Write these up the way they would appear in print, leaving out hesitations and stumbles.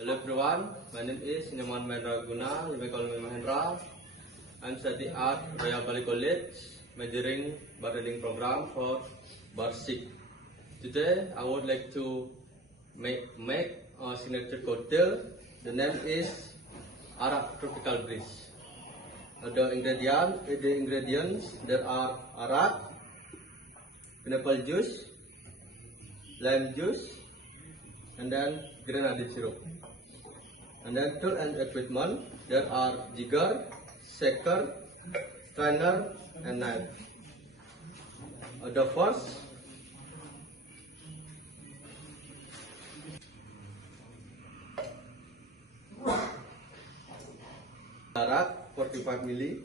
Hello everyone, my name is Nyaman Mahendra Guna, you may call me Mahendra. I'm studying at Royal Bali College, majoring bartending program for bar 6. Today I would like to make a signature cocktail. The name is Arak Tropical Breeze. The ingredients there are arak, pineapple juice, lime juice, and then grenadine syrup. And then tool and equipment, there are jigger, shaker, strainer, and knife. The first, arak 45 ml.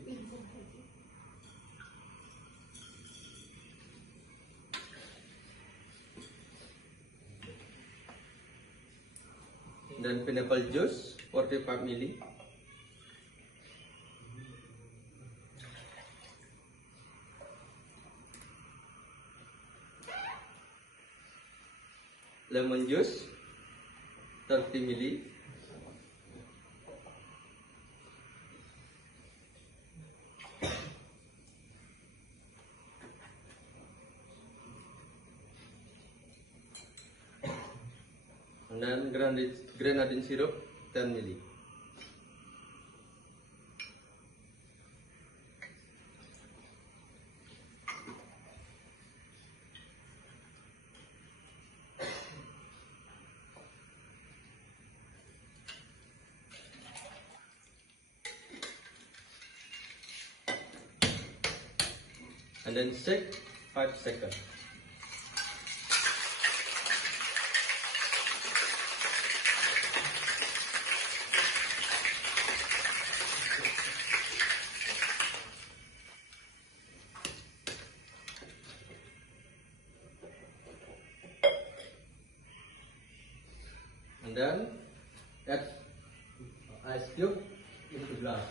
Then pineapple juice 45 ml. Lemon juice 30 ml. And then grenadine syrup 10 ml. And then shake 5 seconds. And then add ice cube into glass.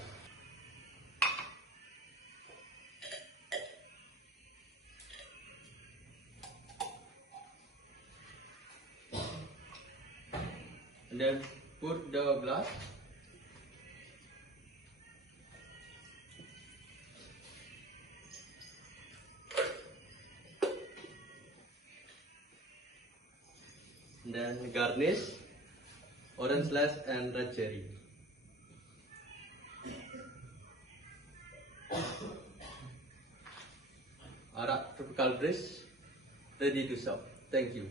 And then put the glass and then garnish orange slice and red cherry. Arak Tropical Breeze ready to serve. Thank you.